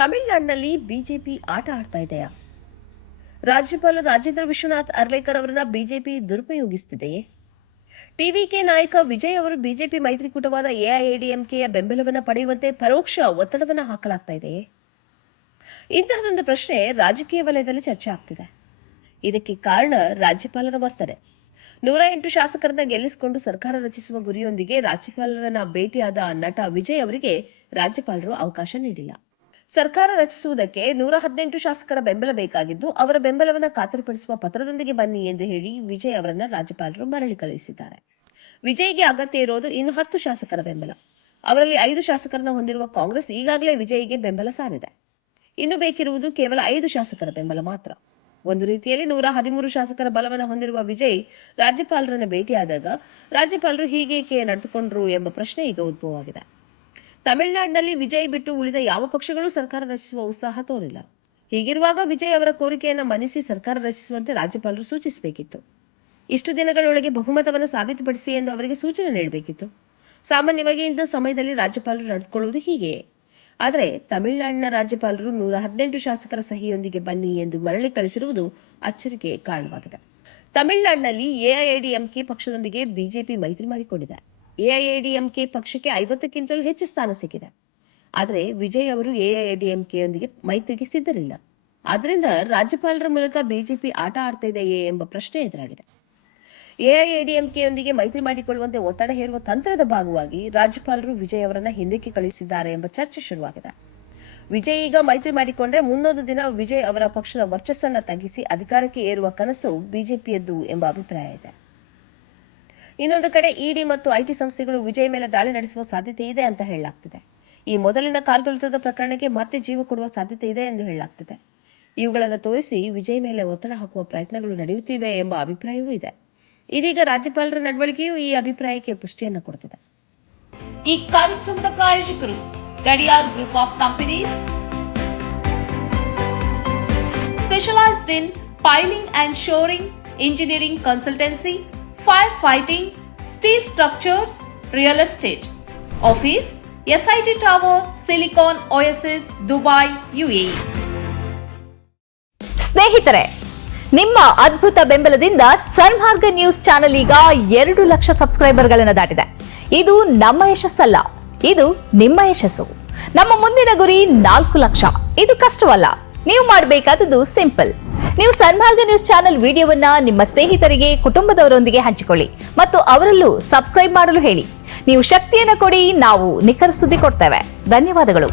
ತಮಿಳುನಾಡಿನಲ್ಲಿ ಬಿಜೆಪಿ ಆಟ ಆಡ್ತಾ ಇದೆಯಾ? ರಾಜ್ಯಪಾಲ ರಾಜೇಂದ್ರ ವಿಶ್ವನಾಥ್ ಅರ್ಲೇಕರ್ ಅವರನ್ನ ಬಿಜೆಪಿ ದುರುಪಯೋಗಿಸುತ್ತಿದೆಯೇ? ಟಿವಿಕೆ ನಾಯಕ ವಿಜಯ್ ಅವರು ಬಿಜೆಪಿ ಮೈತ್ರಿಕೂಟವಾದ ಎಐಎಡಿಎಂಕೆಯ ಬೆಂಬಲವನ್ನು ಪಡೆಯುವಂತೆ ಪರೋಕ್ಷ ಒತ್ತಡವನ್ನು ಹಾಕಲಾಗ್ತಾ ಇದೆಯೇ? ಇಂತಹದೊಂದು ಪ್ರಶ್ನೆ ರಾಜಕೀಯ ವಲಯದಲ್ಲಿ ಚರ್ಚೆ ಆಗ್ತಿದೆ. ಇದಕ್ಕೆ ಕಾರಣ ರಾಜ್ಯಪಾಲರ ವರ್ತನೆ. 108 ಶಾಸಕರನ್ನ ಗೆಲ್ಲಿಸಿಕೊಂಡು ಸರ್ಕಾರ ರಚಿಸುವ ಗುರಿಯೊಂದಿಗೆ ರಾಜ್ಯಪಾಲರನ್ನ ಭೇಟಿಯಾದ ನಟ ವಿಜಯ್ ಅವರಿಗೆ ರಾಜ್ಯಪಾಲರು ಅವಕಾಶ ನೀಡಿಲ್ಲ. ಸರ್ಕಾರ ರಚಿಸುವುದಕ್ಕೆ 118 ಶಾಸಕರ ಬೆಂಬಲ ಬೇಕಾಗಿದ್ದು, ಅವರ ಬೆಂಬಲವನ್ನು ಖಾತರಿಪಡಿಸುವ ಪತ್ರದೊಂದಿಗೆ ಬನ್ನಿ ಎಂದು ಹೇಳಿ ವಿಜಯ್ ಅವರನ್ನ ರಾಜ್ಯಪಾಲರು ಮರಳಿ ಕಳುಹಿಸಿದ್ದಾರೆ. ವಿಜಯ್ಗೆ ಅಗತ್ಯ ಇರೋದು ಇನ್ನು 10 ಶಾಸಕರ ಬೆಂಬಲ. ಅವರಲ್ಲಿ 5 ಶಾಸಕರನ್ನ ಹೊಂದಿರುವ ಕಾಂಗ್ರೆಸ್ ಈಗಾಗಲೇ ವಿಜಯ್ಗೆ ಬೆಂಬಲ ಸಾರಿದೆ. ಇನ್ನು ಬೇಕಿರುವುದು ಕೇವಲ 5 ಶಾಸಕರ ಬೆಂಬಲ ಮಾತ್ರ. ಒಂದು ರೀತಿಯಲ್ಲಿ 113 ಶಾಸಕರ ಬಲವನ್ನು ಹೊಂದಿರುವ ವಿಜಯ್ ರಾಜ್ಯಪಾಲರನ್ನು ಭೇಟಿಯಾದಾಗ ರಾಜ್ಯಪಾಲರು ಹೀಗೇಕೆ ನಡೆದುಕೊಂಡ್ರು ಎಂಬ ಪ್ರಶ್ನೆ ಈಗ ಉದ್ಭವವಾಗಿದೆ. ತಮಿಳುನಾಡಿನಲ್ಲಿ ವಿಜಯ್ ಬಿಟ್ಟು ಉಳಿದ ಯಾವ ಪಕ್ಷಗಳು ಸರ್ಕಾರ ರಚಿಸುವ ಉತ್ಸಾಹ ತೋರಿಲ್ಲ. ಹೀಗಿರುವಾಗ ವಿಜಯ್ ಅವರ ಕೋರಿಕೆಯನ್ನು ಮನ್ನಿಸಿ ಸರ್ಕಾರ ರಚಿಸುವಂತೆ ರಾಜ್ಯಪಾಲರು ಸೂಚಿಸಬೇಕಿತ್ತು. ಇಷ್ಟು ದಿನಗಳೊಳಗೆ ಬಹುಮತವನ್ನು ಸಾಬೀತುಪಡಿಸಿ ಎಂದು ಅವರಿಗೆ ಸೂಚನೆ ನೀಡಬೇಕಿತ್ತು. ಸಾಮಾನ್ಯವಾಗಿ ಇಂಥ ಸಮಯದಲ್ಲಿ ರಾಜ್ಯಪಾಲರು ನಡೆದುಕೊಳ್ಳುವುದು ಹೀಗೆಯೇ. ಆದರೆ ತಮಿಳುನಾಡಿನ ರಾಜ್ಯಪಾಲರು 118 ಶಾಸಕರ ಸಹಿಯೊಂದಿಗೆ ಬನ್ನಿ ಎಂದು ಮರಳಿ ಕಳಿಸಿರುವುದು ಅಚ್ಚರಿಗೆ ಕಾರಣವಾಗಿದೆ. ತಮಿಳುನಾಡಿನಲ್ಲಿ ಎಐಎಡಿಎಂಕೆ ಪಕ್ಷದೊಂದಿಗೆ ಬಿಜೆಪಿ ಮೈತ್ರಿ ಮಾಡಿಕೊಂಡಿದೆ. ಎಐಎಡಿಎಂಕೆ ಪಕ್ಷಕ್ಕೆ 50ಕ್ಕಿಂತಲೂ ಹೆಚ್ಚು ಸ್ಥಾನ ಸಿಕ್ಕಿದೆ. ಆದರೆ ವಿಜಯ್ ಅವರು ಎಐಎಡಿಎಂಕೆಯೊಂದಿಗೆ ಮೈತ್ರಿಗೆ ಸಿದ್ಧರಿಲ್ಲ. ಆದ್ದರಿಂದ ರಾಜ್ಯಪಾಲರ ಮೂಲಕ ಬಿಜೆಪಿ ಆಟ ಆಡ್ತಾ ಇದೆಯೇ ಎಂಬ ಪ್ರಶ್ನೆ ಎದುರಾಗಿದೆ. ಎಐಎಡಿಎಂಕೆಯೊಂದಿಗೆ ಮೈತ್ರಿ ಮಾಡಿಕೊಳ್ಳುವಂತೆ ಒತ್ತಡ ಹೇರುವ ತಂತ್ರದ ಭಾಗವಾಗಿ ರಾಜ್ಯಪಾಲರು ವಿಜಯ್ ಅವರನ್ನ ಹಿಂದಕ್ಕೆ ಕಳುಹಿಸಿದ್ದಾರೆ ಎಂಬ ಚರ್ಚೆ ಶುರುವಾಗಿದೆ. ವಿಜಯ್ ಈಗ ಮೈತ್ರಿ ಮಾಡಿಕೊಂಡ್ರೆ ಮುಂದೊಂದು ದಿನ ವಿಜಯ್ ಅವರ ಪಕ್ಷದ ವರ್ಚಸ್ಸನ್ನ ತಗ್ಗಿಸಿ ಅಧಿಕಾರಕ್ಕೆ ಏರುವ ಕನಸು ಬಿಜೆಪಿಯದ್ದು ಎಂಬ ಅಭಿಪ್ರಾಯ ಇದೆ. ಇನ್ನೊಂದು ಕಡೆ ಇಡಿ ಮತ್ತು ಐಟಿ ಸಂಸ್ಥೆಗಳು ವಿಜಯ್ ಮೇಲೆ ದಾಳಿ ನಡೆಸುವ ಸಾಧ್ಯತೆ ಇದೆ ಅಂತ ಹೇಳಲಾಗ್ತಿದೆ. ಈ ಮೊದಲಿನ ಕಾಲ್ತುಳಿತದ ಪ್ರಕರಣಕ್ಕೆ ಮತ್ತೆ ಜೀವ ಕೊಡುವ ಸಾಧ್ಯತೆ ಇದೆ ಎಂದು ಹೇಳಲಾಗ್ತಿದೆ. ಇವುಗಳನ್ನು ತೋರಿಸಿ ವಿಜಯ್ ಮೇಲೆ ಒತ್ತಡ ಹಾಕುವ ಪ್ರಯತ್ನಗಳು ನಡೆಯುತ್ತಿವೆ ಎಂಬ ಅಭಿಪ್ರಾಯವೂ ಇದೆ. ಇದೀಗ ರಾಜ್ಯಪಾಲರ ನಡವಳಿಕೆಯು ಈ ಅಭಿಪ್ರಾಯಕ್ಕೆ ಪುಷ್ಟಿಯನ್ನು ಕೊಡುತ್ತಿದೆ. ಈ ಕಾರ್ಯಕ್ರಮದ ಪ್ರಾಯೋಜಕರು Gadiyar group of companies, specialised in piling and shoring, engineering consultancy, fire fighting, steel structures, real estate. Office, SIT Tower, Silicon Oasis, Dubai, UAE. ಸ್ನೇಹಿತರೆ, ನಿಮ್ಮ ಅದ್ಭುತ ಬೆಂಬಲದಿಂದ ಸನ್ಮಾರ್ಗ ನ್ಯೂಸ್ ಚಾನೆಲ್ ಈಗ 2 ಲಕ್ಷ ಸಬ್ಸ್ಕ್ರೈಬರ್ಗಳನ್ನು ದಾಟಿದೆ. ಇದು ನಮ್ಮ ಯಶಸ್ಸಲ್ಲ, ಇದು ನಿಮ್ಮ ಯಶಸ್ಸು. ನಮ್ಮ ಮುಂದಿನ ಗುರಿ 4 ಲಕ್ಷ. ಇದು ಕಷ್ಟವಲ್ಲ. ನೀವು ಮಾಡಬೇಕಾದದ್ದು ಸಿಂಪಲ್. ನೀವು ಸನ್ಮಾರ್ಗ ನ್ಯೂಸ್ ಚಾನೆಲ್ ವಿಡಿಯೋವನ್ನ ನಿಮ್ಮ ಸ್ನೇಹಿತರಿಗೆ, ಕುಟುಂಬದವರೊಂದಿಗೆ ಹಂಚಿಕೊಳ್ಳಿ ಮತ್ತು ಅವರಲ್ಲೂ ಸಬ್ಸ್ಕ್ರೈಬ್ ಮಾಡಲು ಹೇಳಿ. ನೀವು ಶಕ್ತಿಯನ್ನು ಕೊಡಿ, ನಾವು ನಿಖರ ಸುದ್ದಿ ಕೊಡ್ತೇವೆ. ಧನ್ಯವಾದಗಳು.